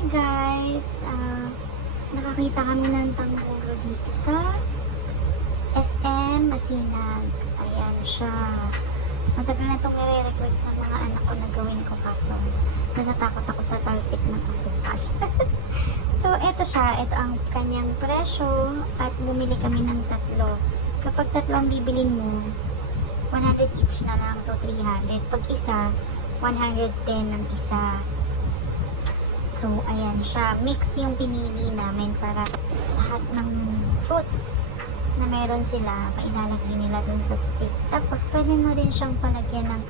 Hi guys! Nakakita kami ng tanggolo dito sa SM Masinag. Ayan siya. Matagal na itong nire-request ng mga anak ko na gawin ko, kaso natatakot ako sa talsik ng asukal. So eto siya. Ito ang kanyang presyo at bumili kami ng tatlo. Kapag tatlo ang bibilin mo, 100 each na lang. So 300. Pag isa, 110 ang isa. So, ayan siya. Mix yung pinili namin para lahat ng fruits na meron sila, mailalagay nila dun sa stick. Tapos, pwede mo din siyang palagyan ng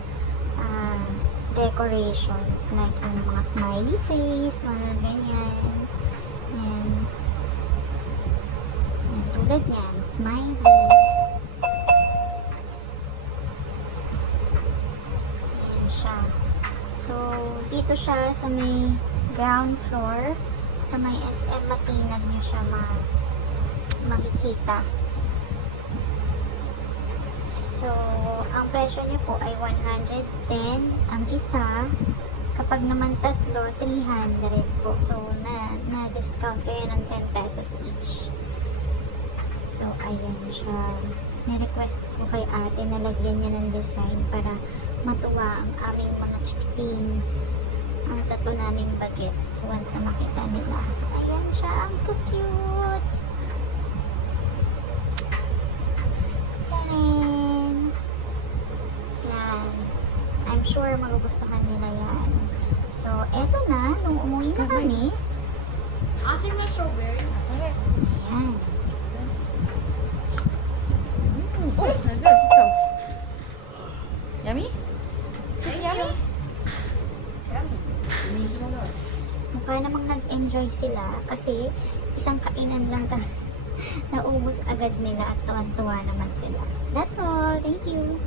decorations. Like yung mga smiley face, mga ganyan. Ayan. Ayan, tulad niyan, smiley. Ayan siya. So, dito siya sa may ground floor, sa may SM Masinag nyo siya makikita. So, ang presyo niyo po ay 110 ang isa. Kapag naman tatlo, 300 po. So, na-discount kayo ng 10 pesos each. So, ayan siya. Ni-request ko kay ate na lagyan niya ng design para matuwa ang aming mga chickens. Ang tatlo naming bagets once na makita nila. Ayan siya, ang cute! Taran! Yan. I'm sure magugustuhan nila yan. So, eto na. Nung umuwi na kami. Asim na strawberry. Ayan. Oh, ito. Yummy? Is it yummy? Mukha namang nag-enjoy sila kasi isang kainan lang naubos agad nila at tuwan-tuwa naman sila. That's all. Thank you.